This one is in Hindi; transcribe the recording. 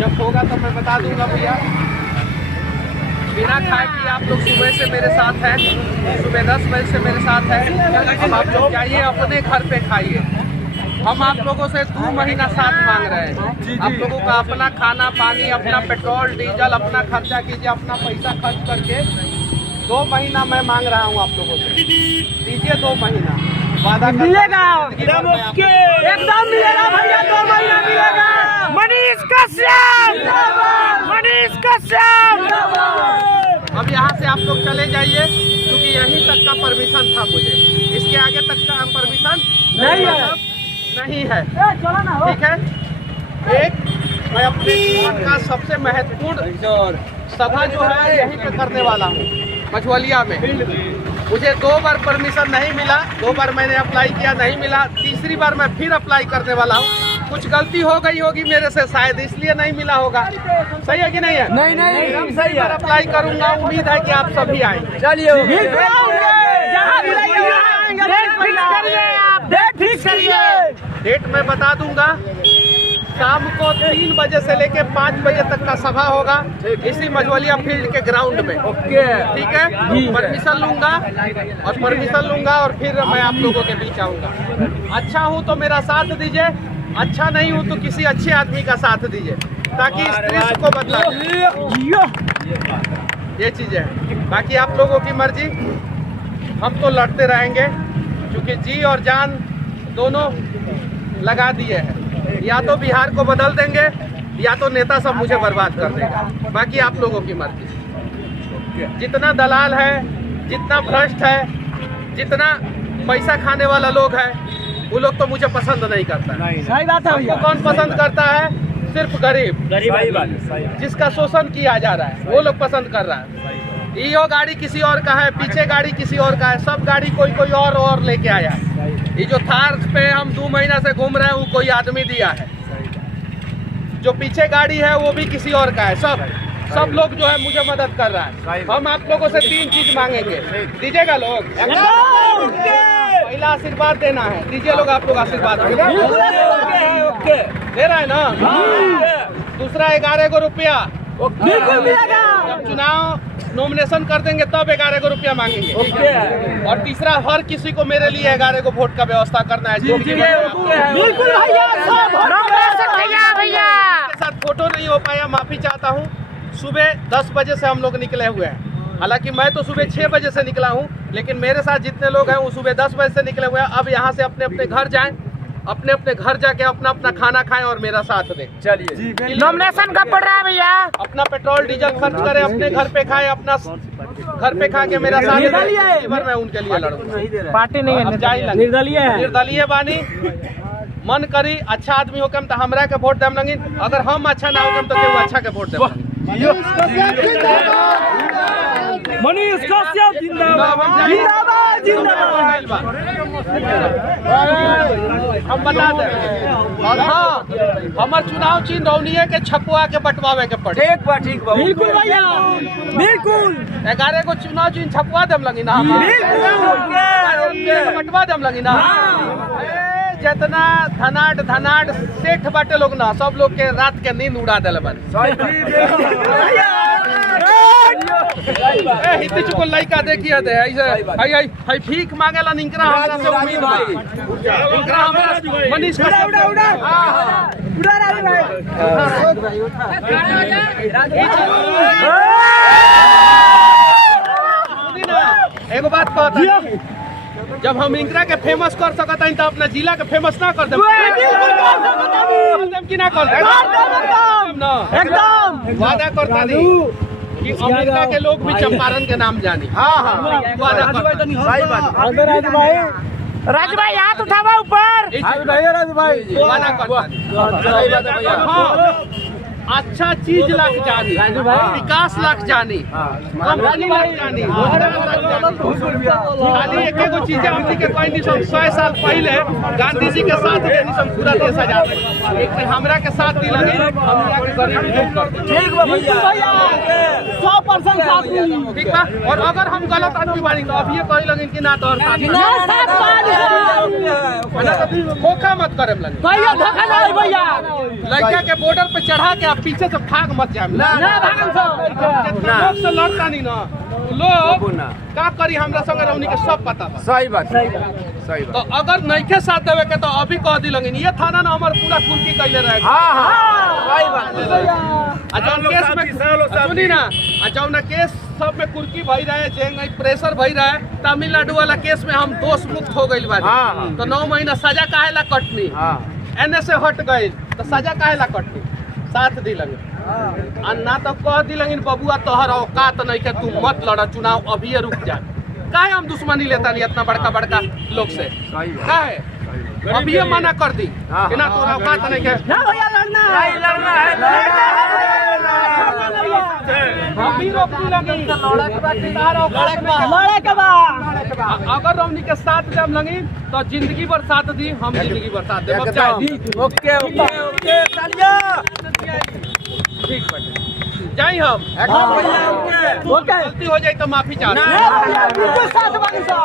जब होगा तो मैं बता दूंगा भैया। बिना खाए पिए आप लोग सुबह से मेरे साथ हैं, सुबह 10 बजे से मेरे साथ हैं। अब आप लोग जाइए अपने घर पे खाइए। हम आप लोगों से 2 महीना साथ मांग रहे हैं। आप लोगों का अपना खाना पानी, अपना पेट्रोल डीजल, अपना खर्चा कीजिए, अपना पैसा खर्च करके 2 महीना मैं मांग रहा हूँ आप लोगों से। दीजिए 2 महीना, वादा मिलेगा, एकदम मिलेगा भैया, 2 महीना मिलेगा। मनीष कश्यप, मनीष कश्यप। अब यहाँ से आप लोग चले जाइए, क्योंकि यहीं तक का परमिशन था मुझे, इसके आगे तक का परमिशन नहीं है। ठीक है, एक मैं अपने जीवन का सबसे महत्वपूर्ण सभा जो है यहीं पे करने वाला हूँ, मझवलिया में। मुझे 2 बार परमिशन नहीं मिला, 2 बार मैंने अप्लाई किया, नहीं मिला। तीसरी बार मैं फिर अप्लाई करने वाला हूँ। कुछ गलती हो गई होगी मेरे से शायद, इसलिए नहीं मिला होगा। सही है कि नहीं है? नहीं एकदम सही है। अप्लाई करूंगा, उम्मीद है कि आप सभी आएंगे। चलिए, डेट मैं बता दूंगा। शाम को 3 बजे से लेके 5 बजे तक का सभा होगा इसी मझवलिया फील्ड के ग्राउंड में। ठीक है, परमिशन लूंगा और फिर मैं आप लोगों के बीच आऊंगा। अच्छा हूँ तो मेरा साथ दीजिए, अच्छा नहीं हूँ तो किसी अच्छे आदमी का साथ दीजिए, ताकि इस दृश्य को बदला ये चीजें। बाकी आप लोगों की मर्जी, हम तो लड़ते रहेंगे, क्योंकि जी और जान दोनों लगा दिए हैं। या तो बिहार को बदल देंगे या तो नेता सब मुझे बर्बाद कर देगा। बाकी आप लोगों की मर्जी। जितना दलाल है, जितना भ्रष्ट है, जितना पैसा खाने वाला लोग है, वो लोग तो मुझे पसंद नहीं करता। सही बात है भैया। कौन पसंद करता है? सिर्फ गरीब, जिसका शोषण किया जा रहा है, वो लोग पसंद कर रहा है। ये गाड़ी किसी और का है, पीछे गाड़ी किसी और का है, सब गाड़ी कोई और लेके आया है। ये जो थार पे हम 2 महीना से घूम रहे हैं, वो कोई आदमी दिया है। जो पीछे गाड़ी है वो भी किसी और का है। सब लोग जो है मुझे मदद कर रहा है। हम आप लोगों से 3 चीज मांगेंगे, दीजिएगा लोग? पहला आशीर्वाद देना है, दीजिए लोग, आप लोग आशीर्वाद दे रहा है ना। दूसरा 11 रुपया, जब चुनाव नॉमिनेशन कर देंगे तब 11 रुपया मांगेंगे। और तीसरा, हर किसी को मेरे लिए 11 वोट का व्यवस्था करना है। बिल्कुल भैया। साथ फोटो नहीं हो पाया, माफी चाहता हूँ। सुबह 10 बजे से हम लोग निकले हुए हैं। हालांकि मैं तो सुबह 6 बजे से निकला हूँ, लेकिन मेरे साथ जितने लोग हैं वो सुबह 10 बजे से निकले हुए हैं। अब यहाँ से अपने अपने घर जाएं, अपने अपने घर जाके अपना अपना खाना खाएं और मेरा साथ दें। चलिए, नॉमिनेशन कब पड़ रहा है भैया? अपना पेट्रोल डीजल खर्च करें, अपने घर पे खाएं, अपना घर पे खा के मेरा साथ दें। मैं उनके लिए लड़ूंगा। पार्टी नहीं है, निर्दलीय बानी। मन करी अच्छा आदमी होकर तो हमरा के वोट देम लगी, अगर हम अच्छा ना होकर तो केहू अच्छा के वोट देम। मनीष कश्यप जिंदाबाद, जिंदाबाद। हम बता दें। और हाँ, हमार चुनाव चिन्ह रौनिये के छपुआ के बंटवावे के पड़े। ठीक बा बिल्कुल भैया, बिल्कुल। 11 को चुनाव चिन्ह छपुआ देम लगी ना, बंटवा देम लगी ना। जितना धनाट सेठ बाटे लोग ना, सब लोग के रात के नींद उड़ा दिले बन। हित चुको लइका देखिए दे ऐसे भीख मांगेला निकरा हमरा से उम्मीद बा। निकरा हमरा मनीष उड़ा एगो बात कहता, जब हम इंकरा के फेमस कर सकता है तो अपना जिला के फेमस ना कर देम कि ना कर देम? एकदम वादा करता नहीं कि अमेरिका के लोग भी चंपारण के नाम जानी। हाँ, वादा राजू भाई हाथ उठावा ऊपर। राजू भाई वादा करता, अच्छा चीज लग जानी, विकास लग जानी, कंपनी लग जानी, खाली एक एगो चीज हमनी के कोई नहीं। 100 साल पहले गांधी जी के साथ पूरा देश आजाद, लेकिन हमरा के साथ नहीं लगे, हमरा के गरीब दूर कर दी। ठीक बा भैया, 100% साथ मिली। ठीक बा। और अगर हम गलत आदमी बानी तो अब ये कही लगे कि ना तोर साथ धोखा मत करे लगे भैया, धोखा नहीं भैया। लड़का के बॉर्डर पे चढ़ा के पीछे से भाग मत जाए ना भागन सो जितना लोग से लड़ता नहीं ना लोग का करी हमरा संग रौनी के सब पता बा। सही बात सही तो अगर नइखे साथ देवे के तो अभी कह दी लगिन ये थाना ना हमार पूरा कुर्की कैले रहे हाँ हाँ सही बात आ जौन केस में सुनी ना आ जौन केस सब में कुर्की भई रहे जेंग प्रेशर भई रहे तमिलनाडु वाला केस में हम दोष मुक्त हो गइल बानी हाँ, हाँ। तो 9 महीना सजा काहेला कटनी हाँ एने से हट गई तो सजा काहेला कटनी साथ दी लगे आ ना तो कह दी लगिन बबुआ तोहर औकात नहीं के तू मत लड़ चुनाव अभी रुक जा काहे हम दुश्मनी लेता नहीं इतना बड़का बड़का लोग से सही बात काहे अभी ये मना कर दी हाँ, कि ना तोरा औकात नहीं के ना भैया लड़ना है लड़ना है अभी रोक दी लगी लड़े के बाद अगर रौनी के साथ जब लगी तो जिंदगी भर साथ दी हम जिंदगी भर साथ दे ओके ओके ओके तालियां ठीक बाटे जाई हम ओके गलती हो जाए तो माफी चाह बिल्कुल साथ बाकी सो